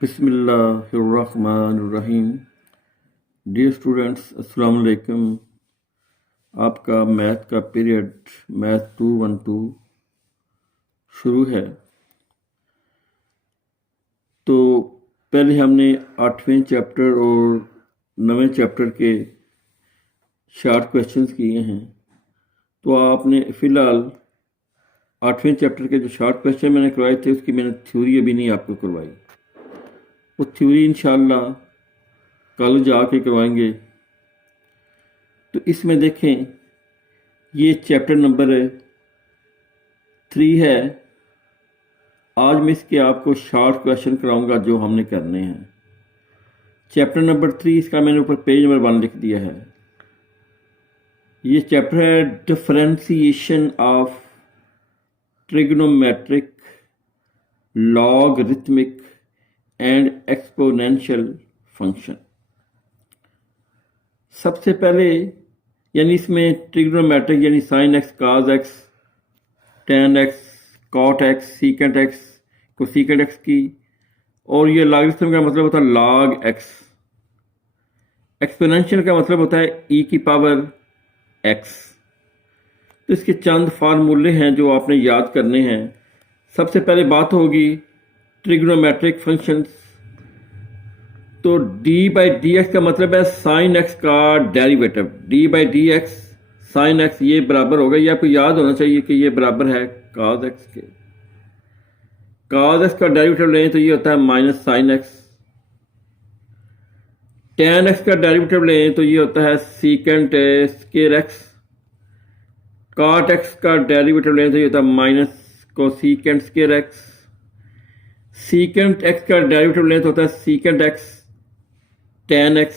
बिस्मिल्लाहिर्रहमानिर्रहीम। Dear students, अस्सलाम वालेकुम। आपका मैथ का पीरियड मैथ 212 शुरू है। तो पहले हमने 8वें चैप्टर और 9वें चैप्टर के शॉर्ट क्वेश्चंस किए हैं। तो आपने फ़िलहाल 8वें चैप्टर के जो शॉर्ट क्वेश्चन मैंने करवाए थे उसकी मैंने थ्योरी अभी नहीं आपको करवाई। वो थ्योरी इंशाल्लाह कल जाके करवाएंगे। तो इसमें देखें, ये चैप्टर नंबर 3 है। आज मैं इसके आपको शॉर्ट क्वेश्चन कराऊंगा जो हमने करने हैं। चैप्टर नंबर 3, इसका मैंने ऊपर पेज नंबर 1 लिख दिया है। ये चैप्टर है differentiation of trigonometric, logarithmic and exponential function. सबसे पहले यानी इसमें ट्रिग्नोमेट्रिक यानी sine x, cos x, tan x, cot x, secant x, cosecant x की, और ये लॉगरिथम का मतलब होता है लॉग एक्स। एक्सपोनेंशियल का मतलब होता है ई की पावर एक्स। तो इसके चंद फार्मूले हैं जो आपने याद करने हैं। सबसे पहले बात होगी ट्रिग्नोमेट्रिक फंक्शंस। तो डी बाई डी एक्स का मतलब है साइन एक्स का derivative. D by D x sine x, ये बराबर होगा, ये आपको याद होना चाहिए कि ये बराबर है काज एक्स के। काज एक्स का डेरिवेटिव लें तो ये होता है minus sine x. Tan x का डेरिवेटिव लें तो ये होता है secant square x. Cot x का डेरिवेटिव लें तो ये होता है minus cosecant square x. Secant x का डेरिवेटिव लें तो होता है secant x tan x.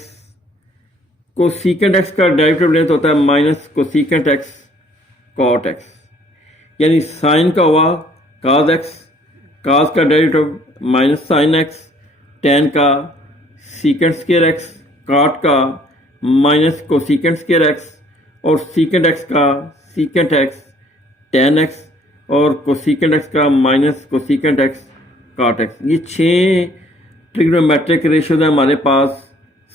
Cosecant x का डेरिवेटिव लें तो होता है minus cosecant x cot x. यानी साइन का हुआ काज एक्स, काज का derivative minus sine x, ten का सीकेंट स्केयर एक्स, कॉट का माइनस कोसीकेंट स्केयर एक्स, और सीकेंट एक्स का सीकेंट एक्स टेन एक्स, और कोसीकेंट एक्स का minus cosecant x cot x. ये 6 ट्रिग्नोमेट्रिक रेशियोज हैं हमारे पास।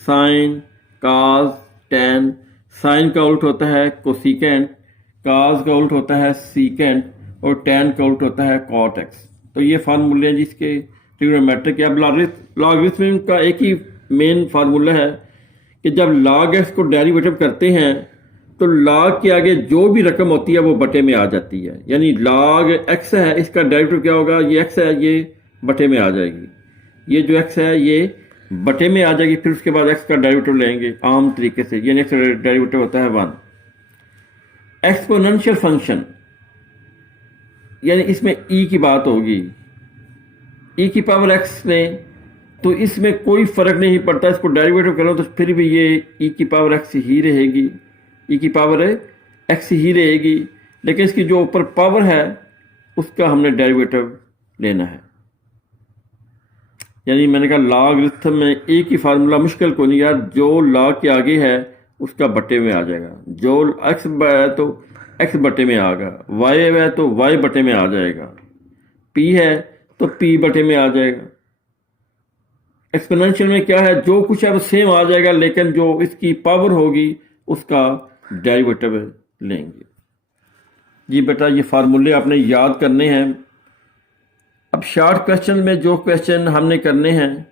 Sine, cos, tan. साइन का उल्ट होता है कोसीकेंट, काज का उल्ट होता है सीकेंट, और टेन का उल्ट होता है कॉट एक्स। तो ये फार्मूले हैं जिसके ट्रिग्नोमेट्रिक। अब लॉगरिथम का एक ही मेन फार्मूला है कि जब लॉग एक्स को डेरिवेटिव करते हैं तो लॉग के आगे जो भी रकम होती है वो बटे में आ जाती है। यानी लॉग एक्स है, इसका डेरिवेटिव क्या होगा, ये एक्स है, ये बटे में आ जाएगी। ये जो एक्स है ये बटे में आ जाएगी। फिर उसके बाद एक्स का डेरिवेटिव लेंगे आम तरीके से। ये नेक्स्ट डेरिवेटिव होता है 1। एक्सपोनेंशियल फंक्शन यानी इसमें ई की बात होगी। ई की पावर एक्स में तो इसमें कोई फर्क नहीं पड़ता, इसको डेरिवेटिव करो तो फिर भी ये ई की पावर एक्स ही रहेगी। ई की पावर एक्स ही रहेगी, लेकिन इसकी जो ऊपर पावर है उसका हमने डेरिवेटिव लेना है। यानी मैंने कहा लॉगरिथम में एक ही फार्मूला मुश्किल को नहीं यार, जो लॉग के आगे है उसका बटे में आ जाएगा। जो एक्स है तो एक्स बटे में आएगा, वाई है तो वाई बटे में आ जाएगा, पी है तो पी बटे में आ जाएगा। एक्सपोनेंशियल में क्या है, जो कुछ है वो सेम आ जाएगा, लेकिन जो इसकी पावर होगी उसका डेरिवेटिव लेंगे। जी बेटा, ये फार्मूले आपने याद करने हैं। अब शॉर्ट क्वेश्चन में जो क्वेश्चन हमने करने हैं,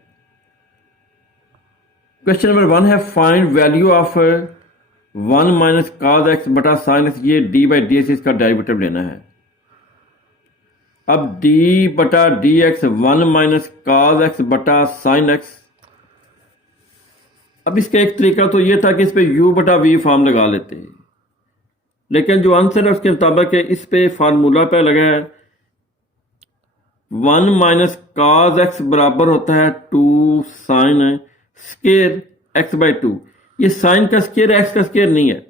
क्वेश्चन नंबर 1 है find value of 1 minus cause x बटा साइन एक्स। ये डी बाई डी एक्स इसका डेरिवेटिव लेना है। अब डी बटा डी एक्स 1 माइनस काज एक्स बटा साइन एक्स। अब इसका एक तरीका तो ये था कि इस पे u बटा वी फॉर्म लगा लेते हैं, लेकिन जो आंसर है उसके मुताबिक इस पे फार्मूला पे लगा है 1 माइनस काज एक्स बराबर होता है 2 साइन स्केयर एक्स बाई 2। ये साइन का स्केयर एक्स का स्केयर नहीं है,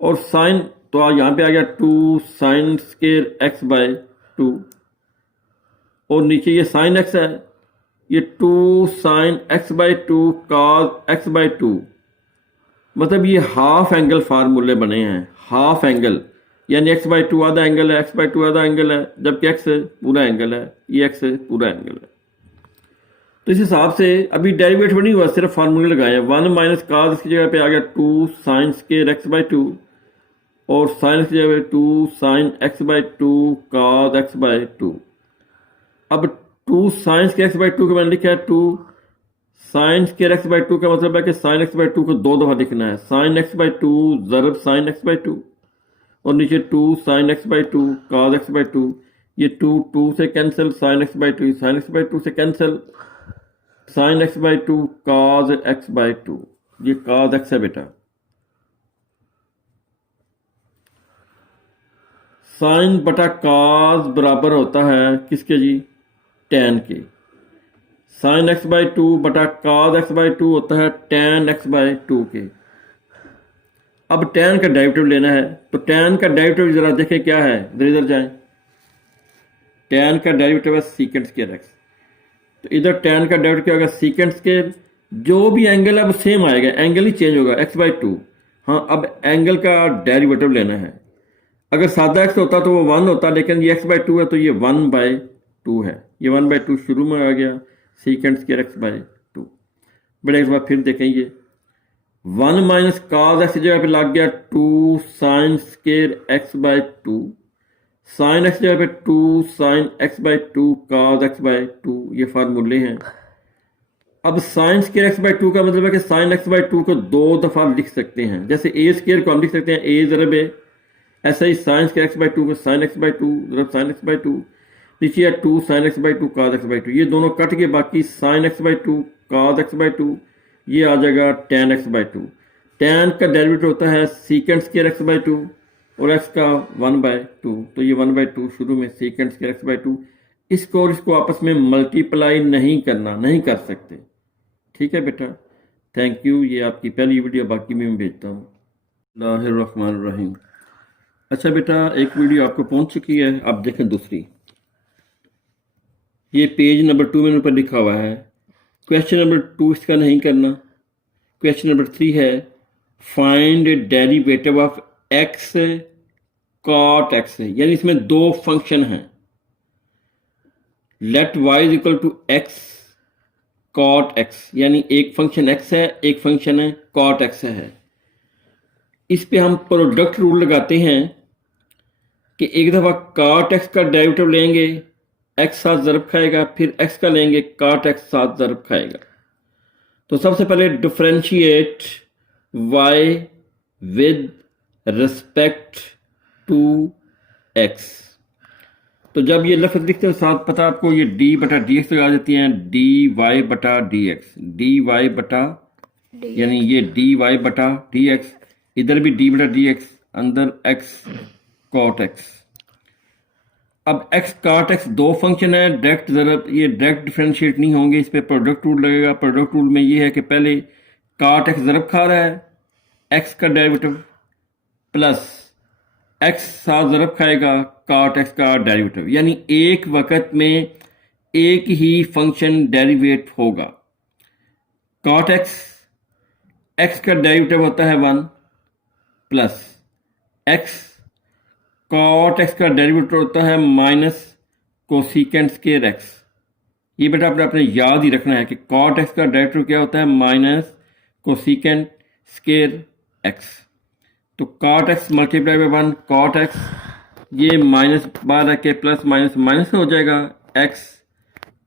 और साइन तो यहाँ पे आ गया 2 साइन स्केयर एक्स बाई 2, और नीचे ये साइन एक्स है, ये 2 sine X by 2 cos X by 2। मतलब ये हाफ एंगल फार्मूले बने हैं। हाफ एंगल यानी एक्स बाई 2 आधा एंगल है, एक्स बाई 2 आधा एंगल है, जबकि एक्स पूरा एंगल है, ये एक्स पूरा एंगल है। तो इस हिसाब से अभी डेरिवेटिव नहीं हुआ, सिर्फ फार्मूले लगाए हैं। 1 माइनस काज की जगह पे आ गया 2 साइन स्केयर एक्स बाई 2, और साइन की जगह पे 2 sine X by 2 cos X by 2। अब 2 साइन स्केयर एक्स बाई 2 के मैंने लिखा है 2 साइन स्केयर एक्स बाई 2 का मतलब है कि साइन एक्स बाई 2 को दो दफ़ा लिखना है, साइन एक्स बाई 2 ज़रब साइन एक्स बाई 2, और नीचे 2 sine X by 2 cos X by 2। ये 2 से cancel, sine X by 2 sine X by 2 से cancel, sine X by 2 cos X by 2। ये काज एक्स है बेटा। साइन बटा काज बराबर होता है किसके जी? टैन के। साइन एक्स बाई 2 बटा काज एक्स बाई 2 होता है टैन एक्स बाई 2 के। अब टैन का डेरिवेटिव लेना है, तो टैन का डेरिवेटिव जरा देखें क्या है, इधर जाएं। टैन का डेरिवेटिव है सीकेंट स्क्वायर एक्स, तो इधर टैन का डेरिवेटिव क्या होगा? सीकेंट स्क्वायर, जो भी एंगल है वो सेम आएगा, एंगल ही चेंज होगा, एक्स बाई 2। हाँ, अब एंगल का डेरिवेटिव लेना है। अगर सादा एक्स होता तो वो 1 होता, लेकिन ये एक्स बाई 2 है तो ये 1 बाई 2 है। ये 1 बाई 2 शुरू में आ गया, सीकेंट स्क्वायर एक्स बाई 2। बड़े एक बार फिर देखें, ये 1 माइनस काज एक्स जगह पे लग गया 2 sign square X by 2, sine x जगह पे 2 sine X by 2 cos X by 2। ये फार्मूले हैं। अब साइन स्क्वायर एक्स बाई 2 का मतलब है कि साइन एक्स बाई 2 को दो दफ़ा लिख सकते हैं, जैसे ए स्क्वायर को हम लिख सकते हैं ए ज़रब ए, ऐसा ही साइन स्क्वायर एक्स बाई 2 को साइन एक्स बाई 2 ज़रब साइन एक्स बाई 2। नीचे है 2 sine X by 2 cos X by 2, ये दोनों कट के बाकी sine X by 2 cos X by 2, ये आ जाएगा टैन एक्स बाई 2। टैन का डेरिवेटिव होता है सीकेंट स्क्वायर एक्स बाई 2 और एक्स का 1 बाई 2, तो ये 1 बाई 2 शुरू में सीकेंट स्क्वायर एक्स बाई 2। इसको और इसको आपस में मल्टीप्लाई नहीं करना, नहीं कर सकते। ठीक है बेटा, थैंक यू। ये आपकी पहली वीडियो, बाकी मैं भेजता हूँ। बिस्मिल्लाहिर्रहमानिर्रहीम। अच्छा बेटा, एक वीडियो आपको पहुँच चुकी है, आप देखें दूसरी। ये पेज नंबर 2 में ऊपर लिखा हुआ है, क्वेश्चन नंबर 2 इसका नहीं करना। क्वेश्चन नंबर 3 है, find derivative of x cot x, यानी इसमें दो फंक्शन हैं। Let y is equal to x cot x, यानी एक फंक्शन एक्स है, एक फंक्शन है कॉट एक्स है। इस पे हम प्रोडक्ट रूल लगाते हैं कि एक दफ़ा कॉट एक्स का डेरिवेटिव लेंगे, एक्स साथ ज़रब खाएगा, फिर एक्स का लेंगे कॉट एक्स साथ ज़रब खाएगा। तो सबसे पहले differentiate y with respect to x. तो जब ये लफ्ज़ लिखते हैं साथ पता आपको ये डी बटा डी एक्स लगा देती हैं, डी वाई बटा डी एक्स, डी वाई बटा, यानी ये डी वाई बटा डी एक्स, इधर भी डी बटा डी एक्स, अंदर एक्स कॉट एक्स। अब एक्स कॉट एक्स दो फंक्शन है, डायरेक्ट ज़रब, ये डायरेक्ट डिफरेंशिएट नहीं होंगे, इस पर प्रोडक्ट रूल लगेगा। प्रोडक्ट रूल में ये है कि पहले कॉट एक्स ज़रब खा रहा है, एक्स का डेरिवेटिव, प्लस एक्स साथ ज़रब खाएगा कॉट एक्स का डेरिवेटिव, यानी एक वक्त में एक ही फंक्शन डेरिवेट होगा। कॉट एक्स का डेरिवेटिव होता है 1, प्लस एक्स कॉट एक्स का डेरिवेटिव होता है माइनस कोसिकेंट स्क्वायर एक्स। ये बेटा आपने याद ही रखना है कि कॉट एक्स का डेरिवेटिव क्या होता है? Minus cosecant square X. तो cot X multiply by 1 cot x, ये माइनस बाहर रख के प्लस माइनस माइनस हो जाएगा एक्स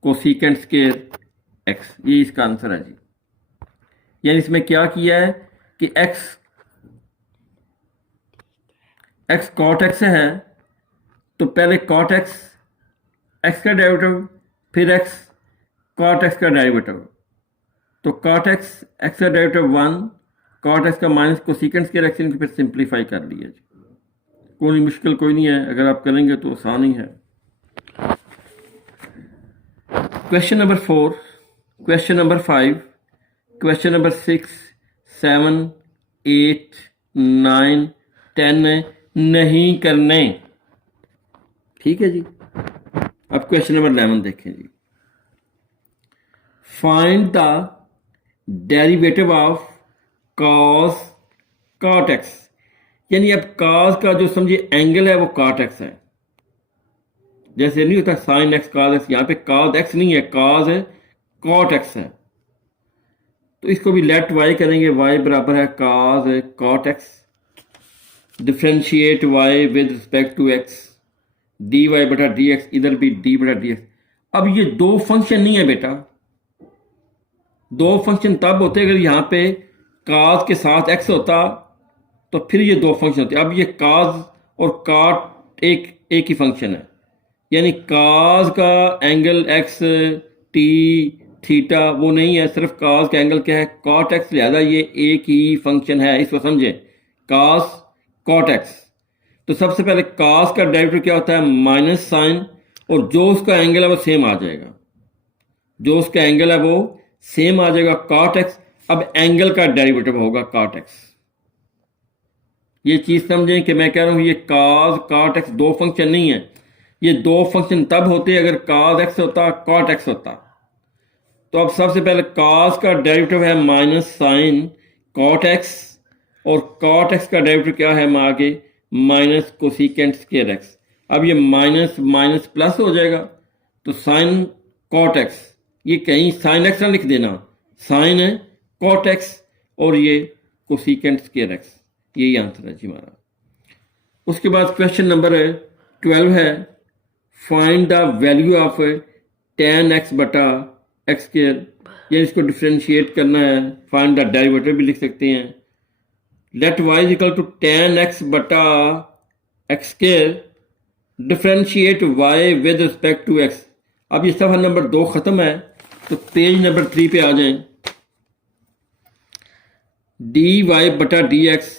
कोसिकेंट स्क्वायर एक्स। ये इसका आंसर है जी। यानी इसमें क्या किया है कि एक्स कॉट एक्स है, तो पहले कॉट एक्स का डेरिवेटिव, फिर एक्स कॉट एक्स का डेरिवेटिव। तो कॉट एक्स का डेरिवेटिव 1, कॉट एक्स का माइनस कोसिकेंट स्क्वायर एक्स, इनको फिर सिंप्लीफाई कर लिया जी। कोई मुश्किल कोई नहीं है, अगर आप करेंगे तो आसान ही है। Question number 4, question number 5, question number 6, 7, 8, 9, 10 नहीं करने। ठीक है जी। अब क्वेश्चन नंबर 11 देखें जी। Find the derivative of cos cot x, यानी अब कॉस का जो समझिए एंगल है वो कॉट एक्स है। जैसे नहीं होता साइन एक्स कॉस एक्स, यहाँ पे कॉस एक्स नहीं है, कॉस है कॉट एक्स है, तो इसको भी लेट वाई करेंगे, वाई बराबर है cos cot X, differentiate Y with respect to X, D Y बटा डी एक्स, इधर भी डी बटा डी एक्स। अब ये दो फंक्शन नहीं है बेटा, दो फंक्शन तब होते अगर यहाँ पे काज के साथ एक्स होता, तो फिर ये दो फंक्शन होते। अब ये काज और काट एक ही फंक्शन है, यानी काज का एंगल एक्स टी थीटा वो नहीं है, सिर्फ काज का एंगल क्या है कॉट एक्स, लिहाजा ये एक ही फंक्शन है, इसको समझें काज कॉट एक्स। तो सबसे पहले काज का डेरिवेटिव क्या होता है माइनस साइन, और जो उसका एंगल है वो सेम आ जाएगा, जो उसका एंगल है वो सेम आ जाएगा कॉट एक्स। अब एंगल का डेरिवेटिव होगा कॉट एक्स। ये चीज समझें कि मैं कह रहा हूं ये काज कॉट एक्स दो फंक्शन नहीं है, ये दो फंक्शन तब होते अगर काज एक्स होता कॉट एक्स होता। तो अब सबसे पहले काज का डेरिवेटिव है माइनस साइन कॉट एक्स, और कॉट एक्स का डेरिवेटिव क्या है आगे माइनस कोसिकेंट स्क्वायर एक्स। अब ये माइनस माइनस प्लस हो जाएगा, तो साइन कॉट एक्स, ये कहीं साइन एक्स ना लिख देना, साइन है कॉट एक्स और ये कोसिकेंट स्क्वायर एक्स, यही आंसर है जी हमारा। उसके बाद क्वेश्चन नंबर 12 है find the value of tan x बटा एक्स स्क्वायर, या इसको डिफ्रेंशिएट करना है, फाइंड द डेरिवेटिव भी लिख सकते हैं। Let y is equal to tan x बटा x square, differentiate y with respect to x। अब ये सफा नंबर 2 खत्म है, तो पेज नंबर 3 पे आ जाएं। डी वाई बटा डी एक्स,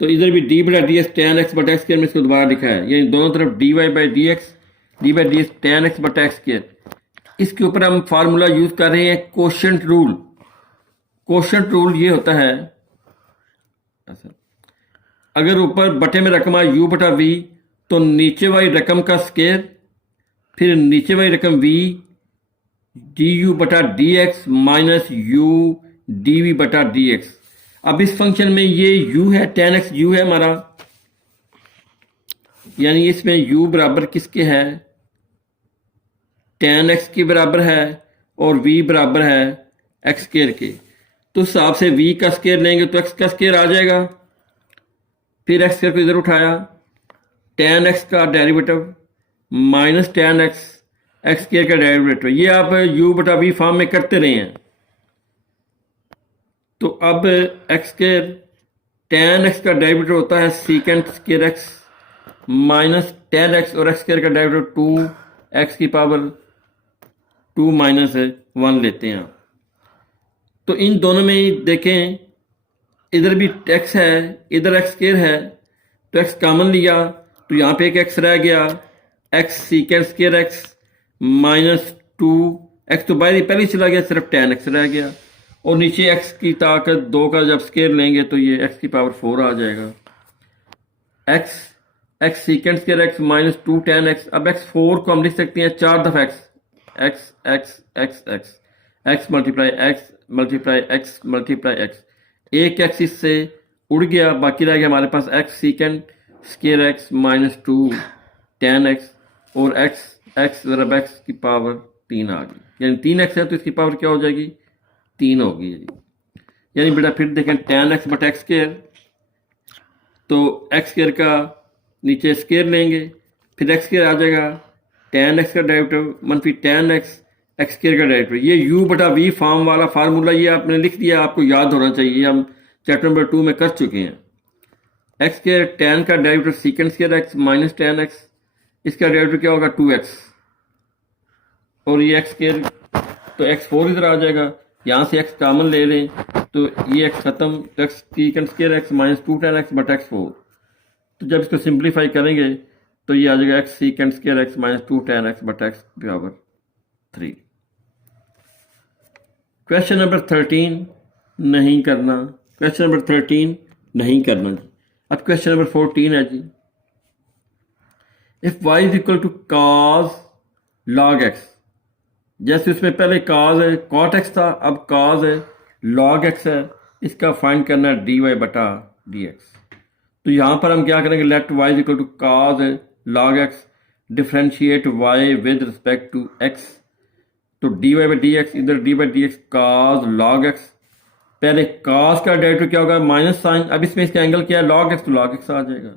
तो इधर भी डी बटा डी एक्स टैन एक्स बटा एक्स स्क्वायर में इसको दोबारा लिखा है, यानी दोनों तरफ d Y by D x tan x बटा एक्स स्क्वायर। इसके ऊपर हम फार्मूला यूज कर रहे हैं कोशेंट रूल। कोशेंट रूल ये होता है अगर ऊपर बटे में रकम आए यू बटा वी, तो नीचे वाली रकम का स्क्वायर, फिर नीचे वाली रकम वी डी यू बटा D x minus u d v बटा डी एक्स। अब इस फंक्शन में ये u है, tan x u है हमारा, यानी इसमें u बराबर किसके है tan x के बराबर है और v बराबर है एक्स स्क्वायर के। तो उस हिसाब से v का स्क्वायर लेंगे तो x का स्क्वायर आ जाएगा, फिर एक्स स्क्वायर को इधर उठाया, tan x का derivative minus tan x x square का डेरिवेटिव, ये आप u बटा v फॉर्म में करते रहे हैं। तो अब एक्स स्क्वायर tan x का डेरिवेटिव होता है secant square x minus tan x, और एक्स स्क्वायर का डेरिवेटिव 2x की पावर 2 माइनस 1 लेते हैं। तो इन दोनों में ही देखें, इधर भी x है इधर x स्क्वायर है, तो x कॉमन लिया तो यहाँ पे एक x रह गया, x secant square x minus 2x, तो बाहर पहले चला गया, सिर्फ tan x रह गया, और नीचे x की ताकत 2 का जब स्क्वायर लेंगे तो ये x की पावर 4 आ जाएगा। x secant square x minus 2 tan x। अब x4 को हम लिख सकते हैं 4 दफा x मल्टीप्लाई x, एक x इससे उड़ गया, बाकी रह गया हमारे पास x secant square x minus 2 tan x, और x ज़रा x की पावर 3 आ गई, यानी 3x है तो इसकी पावर क्या हो जाएगी 3 होगी। यानी बेटा फिर देखें tan x बटा एक्स स्क्वायर, तो एक्स स्क्वायर का नीचे स्क्वायर लेंगे, फिर एक्स स्क्वायर आ जाएगा, tan x का डेरिवेटिव मनफी tan x एक्स स्क्वायर का डेरिवेटिव, ये u बटा v फॉर्म वाला फार्मूला ये आपने लिख दिया, आपको याद होना चाहिए, हम चैप्टर नंबर 2 में कर चुके हैं। एक्स स्क्वायर tan का derivative secant square x minus tan x, इसका डेरिवेटिव क्या होगा 2x, और ये एक्स स्क्वायर, तो x4 इधर आ जाएगा, यहाँ से x कॉमन ले लें तो ये x खत्म, तो x secant square x minus 2 tan x बटा x4, तो जब इसको सिंप्लीफाई करेंगे तो ये आ जाएगा x secant square x minus 2 tan x बटा x बराबर 3। क्वेश्चन नंबर 13 नहीं करना, क्वेश्चन नंबर 13 नहीं करना जी। अब क्वेश्चन नंबर 14 है जी, if y is equal to cos log x, जैसे उसमें पहले काज है कॉट एक्स था, अब काज है लॉग एक्स है, इसका फाइंड करना है डी वाई बटा डी एक्स। तो यहाँ पर हम क्या करेंगे, let Y equal to cos log X, differentiate Y with respect to x, तो D Y by D X, इधर D by D X cos log X. पहले काज का डेरिवेटिव क्या होगा, माइनस साइन, अब इसमें इसका एंगल क्या है लॉग एक्स, तो लॉग एक्स आ जाएगा,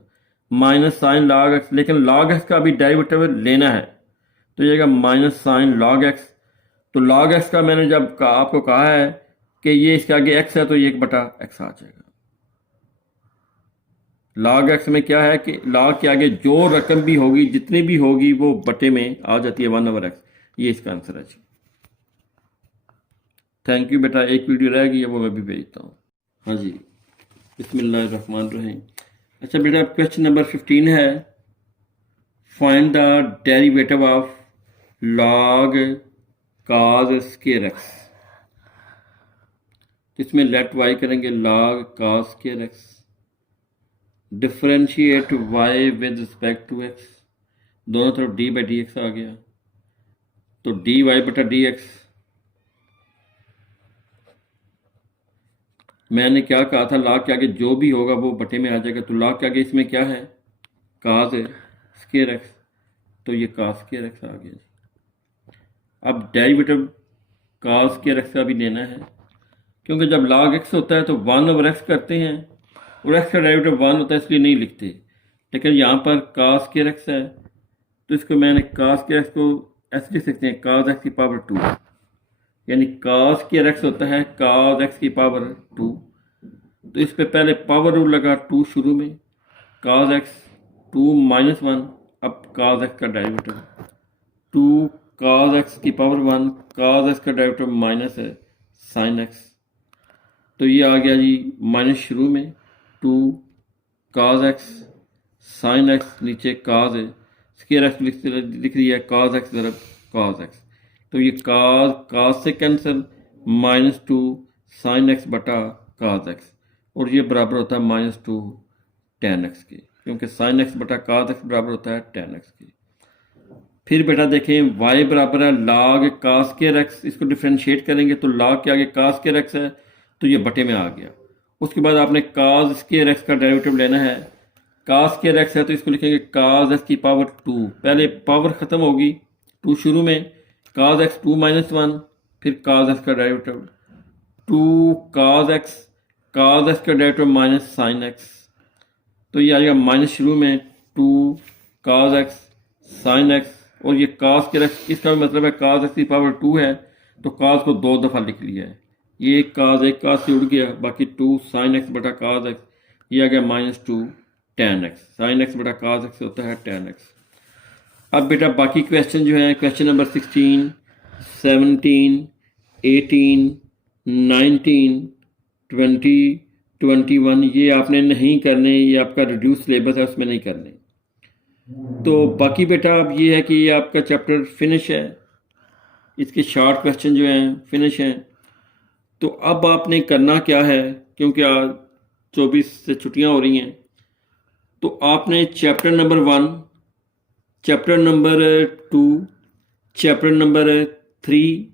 माइनस साइन लॉग एक्स। लेकिन लॉग एक्स का अभी डेरिवेटिव लेना है तो ये माइनस साइन लॉग एक्स। तो लॉग एक्स का मैंने जब आपको कहा है कि ये इसके आगे एक्स है तो ये 1/x आ जाएगा। लॉग एक्स में क्या है कि लॉग के आगे जो रकम भी होगी, जितनी भी होगी, वो बटे में आ जाती है 1/x। ये इसका आंसर है जी। थैंक यू बेटा। एक वीडियो रह गई है, वो मैं भी भेजता हूँ। हाँ जी, बिस्मिल्लाहिर्रहमानिर्रहीम। अच्छा बेटा, क्वेश्चन नंबर 15 है, find the derivative of log cos square x. इसमें लेट वाई करेंगे log cos square x, differentiate y with respect to x, दोनों तरफ डी बाई डी एक्स आ गया, तो डी वाई बटा डी एक्स। मैंने क्या कहा था, लॉग के आगे जो भी होगा वो बटे में आ जाएगा, तो लॉग के आगे इसमें क्या है, काज है स्क्वायर एक्स, तो ये काज स्क्वायर एक्स आ गया। अब डेरिवेटिव काज स्क्वायर एक्स का भी लेना है, क्योंकि जब लॉग एक्स होता है तो 1/x करते हैं और एक्स का डेरिवेटिव 1 होता है, इसलिए नहीं लिखते। लेकिन यहाँ पर काज स्क्वायर एक्स है तो इसको मैंने काज स्क्वायर एक्स को ऐसे लिख सकते हैं, काज एक्स की पावर 2, यानी काज स्क्वायर एक्स होता है काज एक्स की पावर 2। तो इस पे पहले पावर रूल लगा 2 शुरू में, काज एक्स 2 - 1, अब काज एक्स का डेरिवेटिव 2 काज एक्स की पावर 1, काज एक्स का डेरिवेटिव माइनस है साइन एक्स, तो ये आ गया जी माइनस शुरू में 2 काज एक्स साइन एक्स, नीचे काज है स्क्वायर एक्स लिख रही है, काज एक्स ज़रब काज एक्स, तो ये काज से कैंसिल, -2 साइन एक्स बटा काज एक्स, और ये बराबर होता है -2 tan एक्स के, क्योंकि साइन एक्स बटा काज एक्स बराबर होता है tan एक्स के। फिर बेटा देखें, y बराबर है log काज स्क्वायर एक्स, इसको डिफ्रेंशिएट करेंगे तो log के आगे काज स्क्वायर एक्स है तो ये बटे में आ गया। उसके बाद आपने काज स्क्वायर एक्स का डेरिवेटिव लेना है, काज स्क्वायर एक्स है तो इसको लिखेंगे काज एक्स की पावर 2, पहले पावर ख़त्म होगी 2 शुरू में, काज एक्स 2 - 1, फिर काज एक्स का डेरिवेटिव 2 काज एक्स का डेरिवेटिव माइनस साइन एक्स, तो ये आएगा माइनस शुरू में 2 काज एक्स साइन एक्स, और ये काज स्क्वायर एक्स, इसका भी मतलब है काज एक्स की पावर 2 है तो काज को 2 दफ़ा लिख लिया है, ये काज एक काज से उड़ गया, बाकी 2 साइन एक्स बटा काज एक्स, ये आ गया -2 tan एक्स, साइन एक्स बटा काज एक्स होता है tan एक्स। अब बेटा बाकी क्वेश्चन जो हैं, क्वेश्चन नंबर 16, 17, 18, 19, 20, 21, ये आपने नहीं करने, ये आपका रिड्यूस सिलेबस है उसमें नहीं करने। तो बाकी बेटा अब ये है कि ये आपका चैप्टर फिनिश है, इसके शॉर्ट क्वेश्चन जो हैं फिनिश हैं। तो अब आपने करना क्या है, क्योंकि आज 24 से छुट्टियां हो रही हैं, तो आपने chapter number 1, chapter number 2, chapter number 3,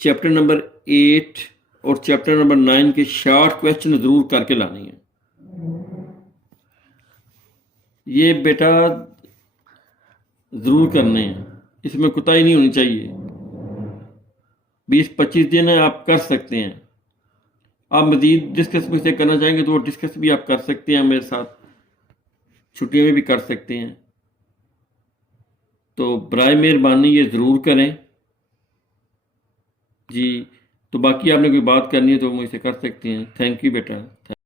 chapter number 8 और चैप्टर नंबर 9 के शॉर्ट क्वेश्चन ज़रूर करके लाने हैं। ये बेटा ज़रूर करने हैं, इसमें कोताही नहीं होनी चाहिए। 20-25 दिन है, आप कर सकते हैं। आप मज़ीद डिस्कस मुझसे करना चाहेंगे तो वो डिस्कस भी आप कर सकते हैं मेरे साथ, छुट्टियों में भी कर सकते हैं। तो बराए मेहरबानी ये ज़रूर करें जी। तो बाकी आपने कोई बात करनी है तो मुझसे कर सकते हैं। थैंक यू बेटा।